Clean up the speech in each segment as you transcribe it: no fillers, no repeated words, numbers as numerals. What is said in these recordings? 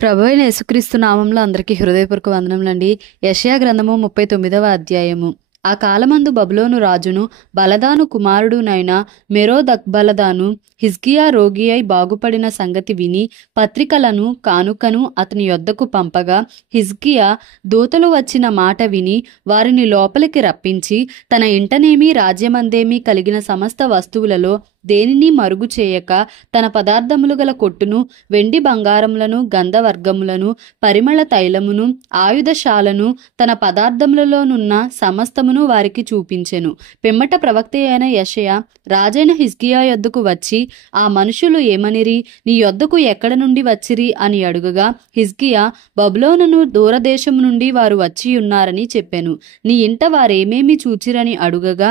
ప్రభువైన యేసుక్రీస్తు నామంలో అందరికీ హృదయపూర్వక వందనములండి. యెషయా గ్రంథము 39వ అధ్యాయము. ఆ కాలమందు బబులోను రాజును బలదాను కుమారుడునైన మెరోదక్బలదాను హిజ్కియా రోగి అయి బాగుపడిన సంగతి విని పత్రికలను కానుకను అతని యొద్దకు పంపగా, హిజ్కియా దూతలు వచ్చిన మాట విని వారిని లోపలికి రప్పించి తన ఇంటనేమి రాజ్యమందేమీ కలిగిన సమస్త వస్తువులలో దేనిని మరుగు చేయక తన పదార్థములు గల కొట్టును, వెండి బంగారములను, గంధవర్గములను, పరిమళ తైలమును, ఆయుధశాలను, తన పదార్థములలోనున్న సమస్తమును వారికి చూపించెను. పిమ్మట ప్రవక్త అయిన యెషయా రాజైన హిజ్కియా యొద్దకు వచ్చి, ఆ మనుషులు ఏమనిరి? నీ యొద్దకు ఎక్కడ నుండి వచ్చిరి అని అడుగగా, హిజ్కియా బబులోనును దూరదేశము నుండి వారు వచ్చి ఉన్నారని చెప్పెను. నీ ఇంట వారేమేమి చూచిరని అడుగగా,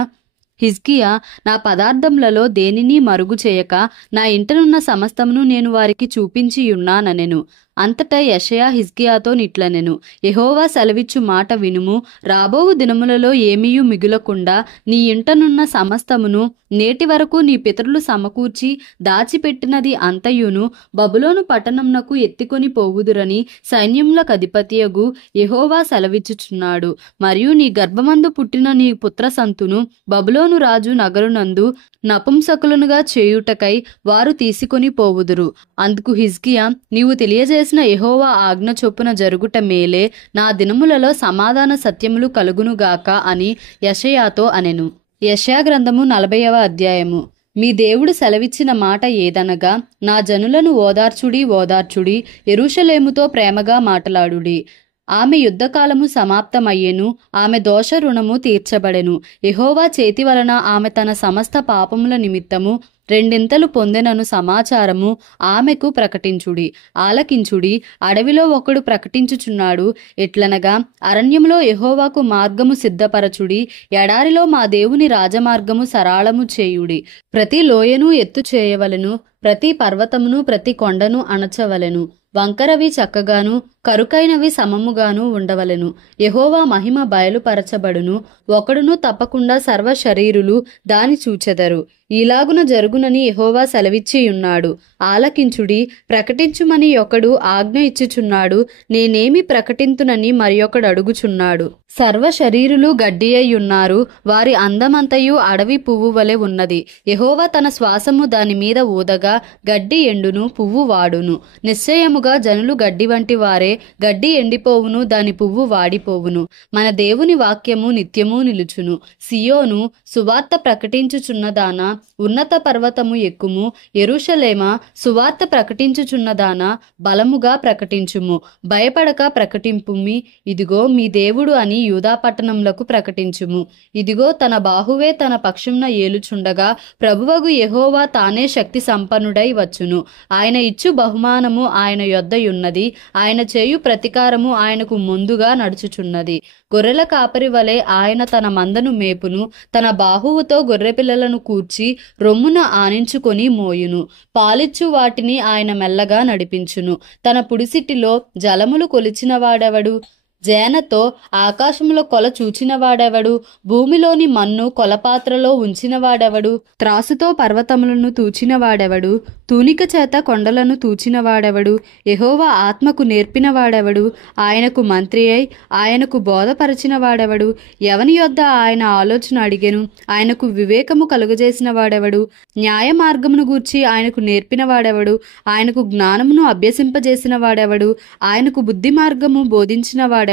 హిజ్కియా నా పదార్థములలో దేనిని మరుగు చేయక నా ఇంటనున్న సమస్తమును నేను వారికి చూపించియున్నానెను. అంతటా యెషయా హిజ్కియాతో నిట్లనెను, యెహోవా సెలవిచ్చు మాట వినుము. రాబోవు దినములలో ఏమీయు మిగులకుండా నీ ఇంటనున్న సమస్తమును నేటి వరకు నీ పితరులు సమకూర్చి దాచిపెట్టినది అంతయును బబులోను పట్టణంనకు ఎత్తికొని పోవుదురని సైన్యములకు అధిపతియగు యెహోవా సెలవిచ్చుచున్నాడు. మరియు నీ గర్భమందు పుట్టిన నీ పుత్రసంతును బబులోను రాజు నగరునందు నపుంసకులనుగా చేయుటకై వారు తీసుకొని పోవుదురు. అందుకు హిజ్కియా, నీవు తెలియజేసిన యెహోవా ఆజ్ఞ చొప్పున జరుగుట మేలే, నా దినములలో సమాధాన సత్యములు కలుగునుగాక అని యెషయాతో అనెను. యెషయా గ్రంథము 40వ అధ్యాయము. మీ దేవుడు సెలవిచ్చిన మాట ఏదనగా, నా జనులను ఓదార్చుడి, యెరూషలేముతో ప్రేమగా మాటలాడుడి. ఆమె యుద్ధకాలము సమాప్తమయ్యెను, ఆమె దోష రుణము తీర్చబడెను. యెహోవా చేతి వలన ఆమె తన సమస్త పాపముల నిమిత్తము రెండింతలు పొందెనను సమాచారము ఆమెకు ప్రకటించుడి. ఆలకించుడి, అడవిలో ఒకడు ప్రకటించుచున్నాడు. ఎట్లనగా, అరణ్యములో యెహోవాకు మార్గము సిద్ధపరచుడి, ఎడారిలో మా దేవుని రాజమార్గము సరాళము చేయుడి. ప్రతి లోయను ఎత్తు చేయవలెను, ప్రతి పర్వతమును ప్రతి కొండను అణచవలెను. వంకరవి చక్కగాను కరుకైనవి సమముగాను ఉండవలెను. యెహోవా మహిమ బయలుపరచబడును, ఒకడును తప్పకుండా సర్వ శరీరులు దాని చూచెదరు. ఇలాగున జరుగునని యెహోవా సెలవిచ్చియున్నాడు. ఆలకించుడి, ప్రకటించుమని ఒకడు ఆజ్ఞ ఇచ్చుచున్నాడు, నేనేమి ప్రకటింతునని మరియొకడు అడుగుచున్నాడు. సర్వ శరీరులు గడ్డి అయ్యున్నారు, వారి అందమంతయు అడవి పువ్వు వలె ఉన్నది. యెహోవా తన శ్వాసము దాని మీద ఊదగా గడ్డి ఎండును, పువ్వు వాడును. నిశ్చయముగా జనులు గడ్డి వంటి వారే, గడ్డి ఎండిపోవును, దాని పువ్వు వాడిపోవును. మన దేవుని వాక్యము నిత్యము నిలుచును. సియోను, సువార్త ప్రకటించుచున్నదానా, ఉన్నత పర్వతము ఎక్కుము. యెరూషలేమా, సువార్త ప్రకటించుచున్నదానా, బలముగా ప్రకటించుము. భయపడక ప్రకటింపుమి, ఇదిగో మీ దేవుడు అని యూదా పట్టణములకు ప్రకటించుము. ఇదిగో తన బాహువే తన పక్షమున ఏలుచుండగా ప్రభువగు యెహోవా తానే శక్తి సంపన్నుడై వచ్చును. ఆయన ఇచ్చు బహుమానము ఆయన యొద్దయున్నది, ఆయన చేయు ప్రతికారము ఆయనకు ముందుగా నడుచుచున్నది. గొర్రెల కాపరి వలె ఆయన తన మందను మేపును, తన బాహువుతో గొర్రెపిల్లలను కూర్చి రొమ్మున ఆనించుకొని మోయును. పాలిచ్చు వాటిని ఆయన మెల్లగా నడిపించును. తన పుడిసిటిలో జలములు కొలిచినవాడెవడు? జేనతో ఆకాశములో కొల చూచినవాడెవడు? భూమిలోని మన్ను కొలపాత్రలో ఉంచినవాడెవడు? త్రాసుతో పర్వతములను తూచినవాడెవడు? తూనిక చేత కొండలను తూచినవాడెవడు? యెహోవా ఆత్మకు నేర్పినవాడెవడు? ఆయనకు మంత్రి అయి ఆయనకు బోధపరచిన వాడెవడు? ఎవని యొద్ద ఆయన ఆలోచన అడిగెను? ఆయనకు వివేకము కలుగజేసిన వాడెవడు? న్యాయ మార్గమును గూర్చి ఆయనకు నేర్పిన వాడెవడు? ఆయనకు జ్ఞానమును అభ్యసింపజేసిన వాడెవడు? ఆయనకు బుద్ధి మార్గము బోధించిన వాడెవడు?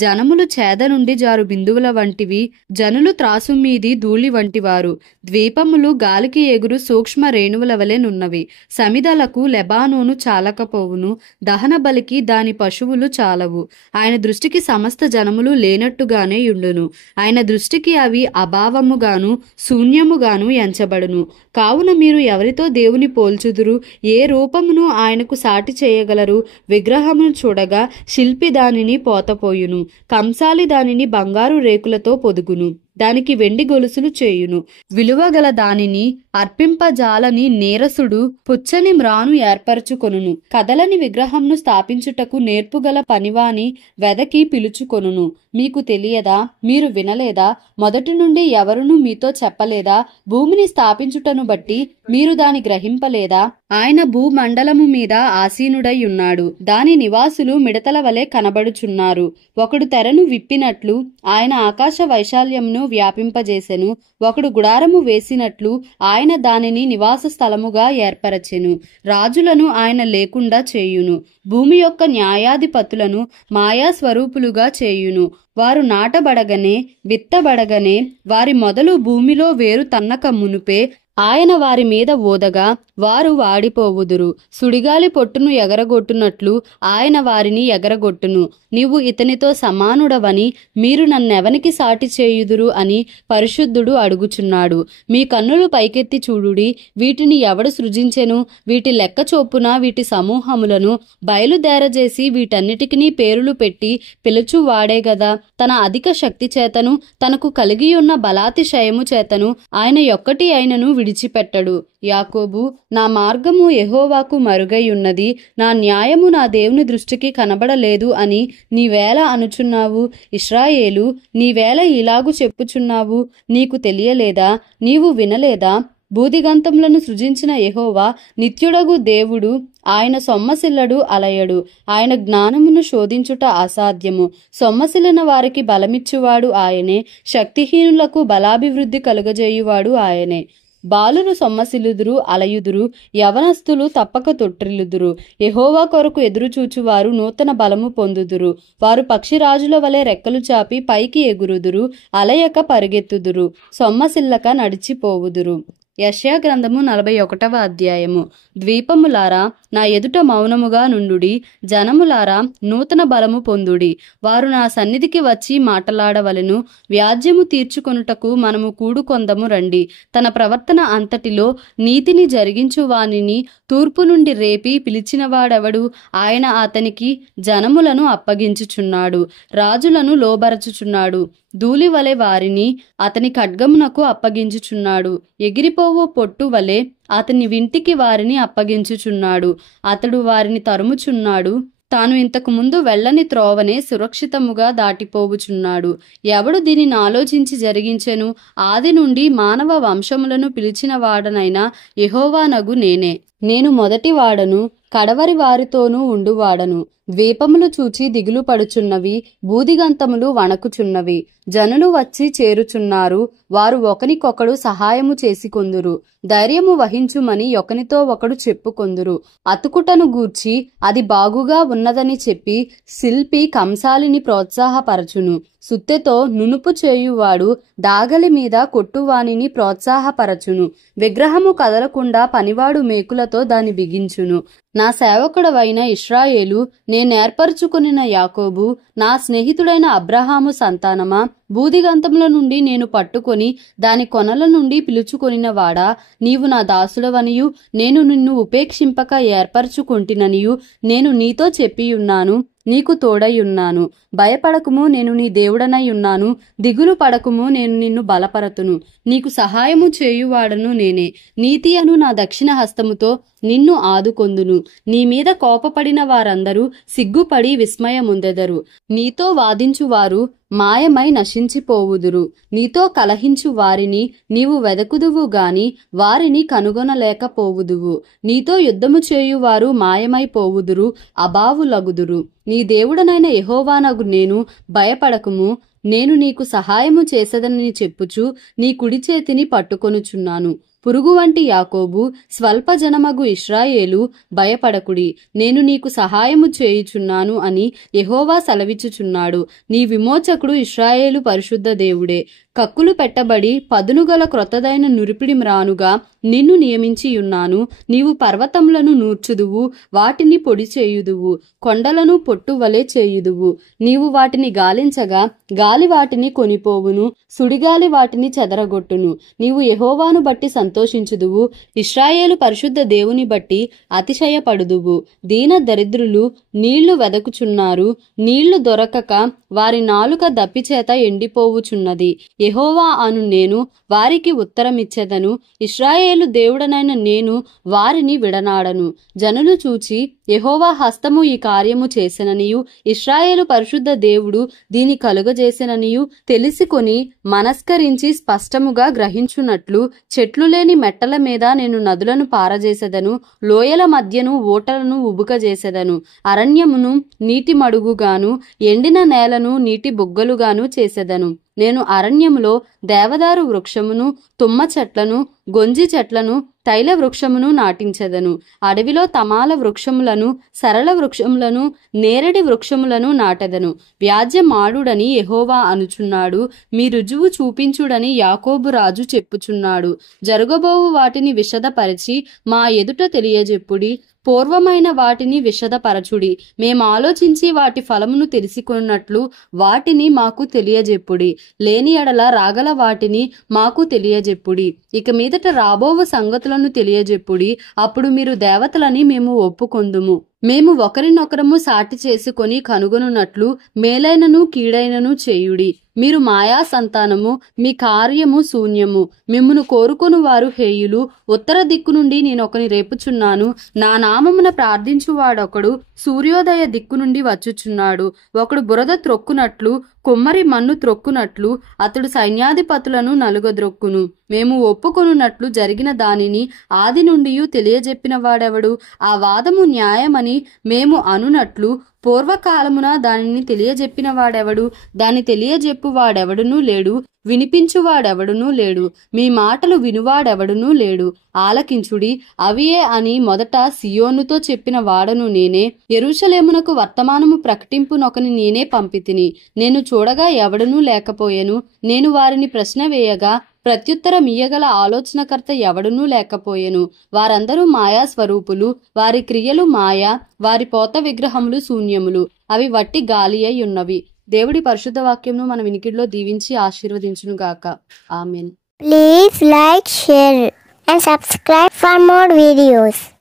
జనములు చేద నుండి జారు బిందువుల వంటివి, జనులు త్రాసు మీది ధూళి వంటివారు. ద్వీపములు గాలికి ఎగురు సూక్ష్మ రేణువుల వలె నున్నవి. సమిదలకు లెబానోను చాలకపోవును, దహన బలికి దాని పశువులు చాలవు. ఆయన దృష్టికి సమస్త జనములు లేనట్టుగానే యుండును. ఆయన దృష్టికి అవి అభావముగాను శూన్యముగాను ఎంచబడును. కావున మీరు ఎవరితో దేవుని పోల్చుదురు? ఏ రూపమును ఆయనకు సాటి చేయగలరు? విగ్రహమును చూడగా శిల్పి దానిని పోతపోయును, కంసాలి దానిని బంగారు రేకులతో పొదుగును, దానికి వెండి గొలుసులు చేయును. విలువగల దానిని అర్పింపజాలని నీరసుడు పుచ్చని మ్రాను ఏర్పరచుకొనును. కదలని విగ్రహంను స్థాపించుటకు నేర్పుగల పనివాని వెదకి పిలుచుకొనును. మీకు తెలియదా? మీరు వినలేదా? మొదటి నుండి ఎవరును మీతో చెప్పలేదా? భూమిని స్థాపించుటను బట్టి మీరు దాని గ్రహింపలేదా? ఆయన భూమండలము మీద ఆసీనుడై ఉన్నాడు. దాని నివాసులు మిడతల వలె కనబడుచున్నారు. ఒకడు తెరను విప్పినట్లు ఆయన ఆకాశ వైశాల్యమును వ్యాపింపజేసెను. ఒకడు గుడారము వేసినట్లు ఆయన దానిని నివాస స్థలముగా ఏర్పరచెను. రాజులను ఆయన లేకుండా చేయును. భూమి యొక్క న్యాయాధిపతులను మాయా స్వరూపులుగా చేయును. వారు నాటబడగనే విత్తబడగనే వారి మొదలు భూమిలో వేరు తన్నక మునుపే ఆయన వారి మీద ఓదగా వారు వాడిపోవుదురు. సుడిగాలి పొట్టును ఎగరగొట్టునట్లు ఆయన వారిని ఎగరగొట్టును. నీవు ఇతనితో సమానుడవని మీరు నన్నెవనికి సాటి చేయుదురు అని పరిశుద్ధుడు అడుగుచున్నాడు. మీ కన్నులు పైకెత్తి చూడుడి. వీటిని ఎవడు సృజించెను? వీటి లెక్క చొప్పున వీటి సమూహములను బయలుదేరజేసి వీటన్నిటికీ పేరులు పెట్టి పిలుచువాడే గదా. తన అధిక శక్తి చేతను తనకు కలిగియున్న బలాతిశయము చేతను ఆయన యొక్కటి అయినను విడిచిపెట్టడు. యాకోబు, నా మార్గము యెహోవాకు మరుగై ఉన్నది, నా న్యాయము నా దేవుని దృష్టికి కనబడలేదు అని నీవేళ అనుచున్నావు? ఇశ్రాయేలు, నీవేళ ఇలాగు చెప్పుచున్నావు? నీకు తెలియలేదా? నీవు వినలేదా? భూదిగంతములను సృజించిన యెహోవా నిత్యుడగు దేవుడు. ఆయన సొమ్మసిల్లడు, అలయడు. ఆయన జ్ఞానమును శోధించుట అసాధ్యము. సొమ్మసిల్లిన వారికి బలమిచ్చువాడు ఆయనే. శక్తిహీనులకు బలాభివృద్ధి కలుగజేయువాడు ఆయనే. బాలురు సొమ్మసిల్లుదురు, అలయుదురు. యవనస్తులు తప్పక తొట్టిల్లుదురు. యెహోవా కొరకు ఎదురుచూచువారు నూతన బలము పొందుదురు. వారు పక్షిరాజుల వలె రెక్కలు చాపి పైకి ఎగురుదురు. అలయక పరిగెత్తుదురు, సొమ్మసిల్లక నడిచిపోవుదురు. యెషయా గ్రంథము 41వ అధ్యాయము. ద్వీపములారా, నా ఎదుట మౌనముగా నుండుడి. జనములారా, నూతన బలము పొందుడి. వారు నా సన్నిధికి వచ్చి మాటలాడవలెను. వ్యాజ్యము తీర్చుకొనుటకు మనము కూడుకొందము రండి. తన ప్రవర్తన అంతటిలో నీతిని జరిగించు వానిని తూర్పు నుండి రేపి పిలిచినవాడెవడు? ఆయన అతనికి జనములను అప్పగించుచున్నాడు, రాజులను లోబరచుచున్నాడు. ధూళి వలె వారిని అతని ఖడ్గమునకు అప్పగించుచున్నాడు. ఎగిరిపోవు పొట్టు వలె అతని వింటికి వారిని అప్పగించుచున్నాడు. అతడు వారిని తరుముచున్నాడు. తాను ఇంతకు ముందు వెళ్ళని త్రోవనే సురక్షితముగా దాటిపోవుచున్నాడు. ఎవడు దీనిని ఆలోచించి జరిగించెను? ఆది నుండి మానవ వంశములను పిలిచిన వాడనైనా యెహోవానగు నేనే. నేను మొదటి వాడను, కడవరి వారితోనూ ఉండువాడను. ద్వీపములు చూచి దిగులు పడుచున్నవి, బూదిగంతములు వణకుచున్నవి. జనులు వచ్చి చేరుచున్నారు. వారు ఒకనికొకడు సహాయము చేసుకొందురు. ధైర్యము వహించుమని ఒకనితో ఒకడు చెప్పుకొందురు. అతుకుటను గూర్చి అది బాగుగా ఉన్నదని చెప్పి శిల్పి కంసాలిని ప్రోత్సాహపరచును. సుత్తెతో నునుపు చేయువాడు దాగలి మీద కొట్టువానిని ప్రోత్సాహపరచును. విగ్రహము కదలకుండా పనివాడు మేకులతో దాన్ని బిగించును. నా సేవకుడవైన ఇశ్రాయేలు, నేనేర్పరచుకొనిన యాకోబు, నా స్నేహితుడైన అబ్రహాము సంతానమా, బూదిగంతముల నుండి నేను పట్టుకొని దాని కొనల నుండి పిలుచుకొనిన వాడా, నీవు నా దాసుడవనియు నేను నిన్ను ఉపేక్షింపక ఏర్పరచుకొంటిననియు నేను నీతో చెప్పియున్నాను. నీకు తోడైయున్నాను. భయపడకుము, నేను నీ దేవుడనై ఉన్నాను. దిగులు పడకుము, నేను నిన్ను బలపరతును. నీకు సహాయము చేయువాడను నేనే. నీతి అను నా దక్షిణ హస్తముతో నిన్ను ఆదుకొందును. నీ మీద కోపపడిన వారందరూ సిగ్గుపడి విస్మయముందెదరు. నీతో వాదించువారు మాయమై నశించిపోవుదురు. నీతో కలహించు వారిని నీవు వెదకుదువు గాని వారిని కనుగొనలేకపోవుదువు. నీతో యుద్ధము చేయువారు మాయమైపోవుదురు, అబావులగుదురు. నీ దేవుడనైన యెహోవానగు నేను. భయపడకుము, నేను నీకు సహాయము చేసేదనని చెప్పుచు నీ కుడి చేతిని పట్టుకొనుచున్నాను. పురుగు వంటి యాకోబు, స్వల్ప జనమగు ఇశ్రాయేలు, భయపడకుడి, నేను నీకు సహాయము చేయుచున్నాను అని యెహోవా సెలవిచ్చుచున్నాడు. నీ విమోచకుడు ఇశ్రాయేలు పరిశుద్ధ దేవుడే. కక్కులు పెట్టబడి పదునుగల క్రొత్తదైన నురిపిడి మ్రానుగా నిన్ను నియమించియున్నాను. నీవు పర్వతములను నూర్చుదువు, వాటిని పొడి చేయుదువు, కొండలను పొట్టువలే చేయుదువు. నీవు వాటిని గాలించగా గాలి వాటిని కొనిపోవును, సుడిగాలి వాటిని చెదరగొట్టును. నీవు యెహోవాను బట్టి సంతోషించుదువు, ఇశ్రాయేలు పరిశుద్ధ దేవుని బట్టి అతిశయపడుదువు. దీన దరిద్రులు నీళ్లు వెదకుచున్నారు, నీళ్లు దొరకక వారి నాలుక దప్పిచేత ఎండిపోవుచున్నది. యెహోవా అను నేను వారికి ఉత్తరమిచ్చెదను. ఇశ్రాయేలు దేవుడనైన నేను వారిని విడనాడను. జనులు చూచి యెహోవా హస్తము ఈ కార్యము చేసెననియు, ఇశ్రాయేలు పరిశుద్ధ దేవుడు దీని కలుగజేసెననియు తెలిసికొని మనస్కరించి స్పష్టముగా గ్రహించునట్లు చెట్లు లేని అంతులేని మెట్టల మీద నేను నదులను పారజేసెదను, లోయల మధ్యను ఊటలను ఉబుకజేసెదను. అరణ్యమును నీటి మడుగుగాను, ఎండిన నేలను నీటి బుగ్గలుగాను చేసెదను. నేను అరణ్యములో దేవదారు వృక్షమును, తుమ్మ చెట్లను, గొంజి చెట్లను, తైల వృక్షమును నాటించెదను. అడవిలో తమాల వృక్షములను, సరళ వృక్షములను, నేరడి వృక్షములను నాటెదను. వ్యాజ్యమాడుడని యెహోవా అనుచున్నాడు, మీ రుజువు చూపించుడని యాకోబు రాజు చెప్పుచున్నాడు. జరగబోవు వాటిని విశదపరిచి మా ఎదుట తెలియజెప్పుడి. పూర్వమైన వాటిని విశదపరచుడి. మేమాలోచించి వాటి ఫలమును తెలుసుకున్నట్లు వాటిని మాకు తెలియజెప్పుడి. లేని ఎడల రాగల వాటిని మాకు తెలియజెప్పుడి. ఇక మీదట రాబోవు సంగతులను తెలియజెప్పుడి. అప్పుడు మీరు దేవతలని మేము ఒప్పుకొందుము. మేము ఒకరినొకరము సాటి చేసుకొని కనుగొనున్నట్లు మేలైనను కీడైనను చేయుడి. మీరు మాయా సంతానము, మీ కార్యము శూన్యము. మిమ్మును కోరుకొను వారు హేయులు. ఉత్తర దిక్కు నుండి నేనొకని రేపుచున్నాను. నా నామమున ప్రార్థించువాడొకడు సూర్యోదయ దిక్కు నుండి వచ్చుచున్నాడు. ఒకడు బురద త్రొక్కునట్లు, కుమ్మరి మన్ను త్రొక్కునట్లు అతడు సైన్యాధిపతులను నలుగద్రొక్కును. మేము ఒప్పుకొనున్నట్లు జరిగిన దానిని ఆది నుండి తెలియజెప్పిన వాడెవడు? ఆ వాదము న్యాయమని మేము అనునట్లు పూర్వకాలమున దానిని తెలియజెప్పిన వాడెవడు? దాన్ని తెలియజెప్పు వాడెవడునూ లేడు, వినిపించువాడెవడునూ లేడు. మీ మాటలు వినువాడెవడునూ లేడు. ఆలకించుడి, అవియే అని మొదట సియోనుతో చెప్పిన వాడను నేనే. యెరూషలేమునకు వర్తమానము ప్రకటింపునొకని నేనే పంపితిని. నేను చూడగా ఎవడనూ లేకపోయెను. నేను వారిని ప్రశ్న వేయగా ప్రత్యుత్తరమియ్యగల ఆలోచనకర్త ఎవడునూ లేకపోయెను. వారందరూ మాయా స్వరూపులు. వారి క్రియలు మాయ, వారి పోత విగ్రహములు శూన్యములు. అవి వట్టి గాలి అయి ఉన్నవి. దేవుడి పరిశుద్ధ వాక్యంను మన వినికిడిలో దీవించి ఆశీర్వదించును గాక. ఆమేన్. Please like, share and subscribe for more videos.